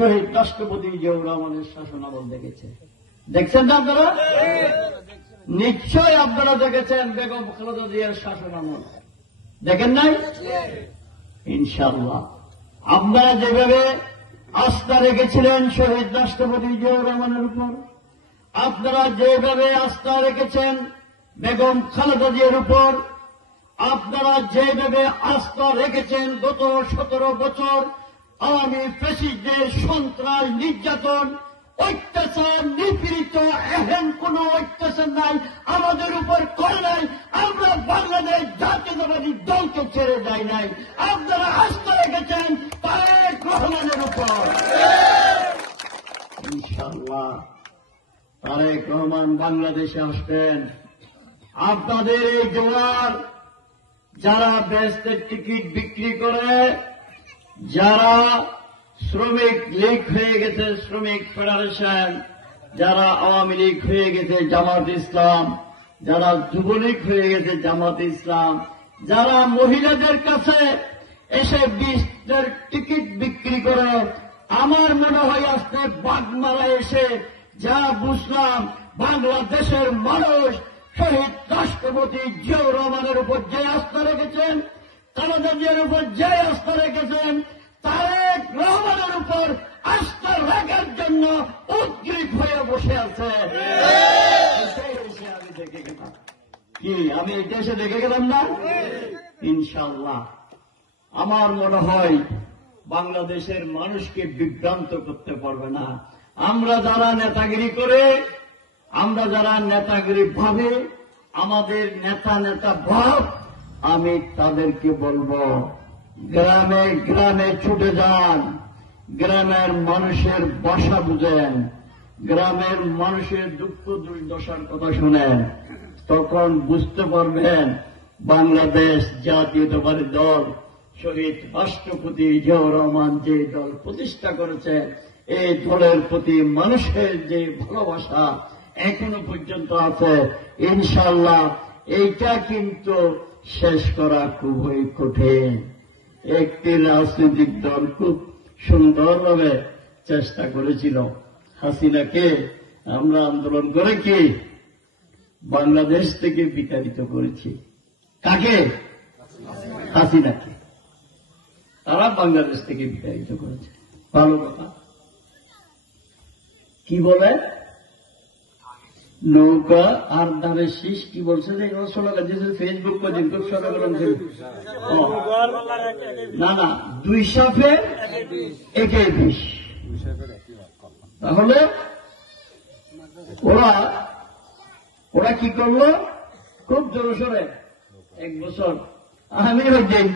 শহীদ রাষ্ট্রপতি জিয়াউর রহমানের শাসনামল দেখেছে। দেখছেন না আপনারা? নিশ্চয় আপনারা দেখেছেন বেগম খালেদা জিয়ার শাসনামল। দেখেন নাই? ইনশাআল্লাহ আপনারা যেভাবে আস্থা রেখেছিলেন শহীদ রাষ্ট্রপতি জিয়াউর রহমানের উপর, আপনারা যেভাবে আস্থা রেখেছেন বেগম খালেদা জিয়ার উপর, আপনারা যেভাবে আস্থা রেখেছেন গত 17 বছর আওয়ামী ফ্যাসিস্টদের সন্ত্রাস, নির্যাতন, অত্যাচার, নিপীড়িত, এহেন কোন অত্যাচার নাই আমাদের উপর করে নাই। আমরা বাংলাদেশ জাতীয়তাবাদী দলকে ছেড়ে যাই নাই। আপনারা আস্থা রেখেছেন তারেক রহমানের উপর। ইনশাআল্লাহ তারেক রহমান বাংলাদেশে আসবেন। আপনাদের এই জোয়ার, যারা ব্যস্তের টিকিট বিক্রি করে, যারা শ্রমিক লীগ হয়ে গেছে শ্রমিক ফেডারেশন, যারা আওয়ামী লীগ হয়ে গেছে জামাত ইসলাম, যারা যুবলীগ হয়ে গেছে জামাত ইসলাম, যারা মহিলাদের কাছে এসে বিস্তের টিকিট বিক্রি করে, আমার মনে হয় আজকে বাগমারা এসে যা বুঝলাম, বাংলাদেশের মানুষ শহীদ রাষ্ট্রপতি জিয়াউর রহমানের উপর যে আস্থা রেখেছেন, খালেদা জিয়ার উপর যে আস্থা রেখেছেন, তারেক রহমানের উপর আস্থা রাখার জন্য উদ্গ্রীব হয়ে বসে আছে। আমি দেখে গেলাম কি, আমি এই দেশে দেখে গেলাম না? ইনশাআল্লাহ আমার মনে হয় বাংলাদেশের মানুষকে বিভ্রান্ত করতে পারবে না। আমরা যারা নেতাগিরি করে, আমরা যারা নেতাগিরি ভাবে, আমাদের নেতা ভাব, আমি তাদেরকে বলবো গ্রামে গ্রামে ছুটে যান, গ্রামের মানুষের ভাষা বুঝেন, গ্রামের মানুষের দুঃখ দুর্দশার কথা শুনেন, তখন বুঝতে পারবেন বাংলাদেশ জাতীয়তাবাদী দল শহীদ রাষ্ট্রপতি জিয়াউর রহমান যে দল প্রতিষ্ঠা করেছে, এই দলের প্রতি মানুষের যে ভালোবাসা এখনো পর্যন্ত আছে। ইনশাআল্লাহ এইটা কিন্তু শেষ করা খুবই কঠিন। একটি রাজনৈতিক দল খুব সুন্দরভাবে চেষ্টা করেছিল, হাসিনাকে আমরা আন্দোলন করে কি বাংলাদেশ থেকে বিতাড়িত করেছি। কাকে? হাসিনাকে। তারা বাংলাদেশ থেকে বিতাড়িত করেছে। ভালো কথা। কি বলে? নৌকা আর ধারে শীষ কি বলছে যে শোনা দিয়েছে ফেসবুক কদিন খুব সদা করেন। না না, 2 সাপে একে বিষ। তাহলে ওরা কি করলো? খুব জোরে সোরে 1 বছর আমি দিন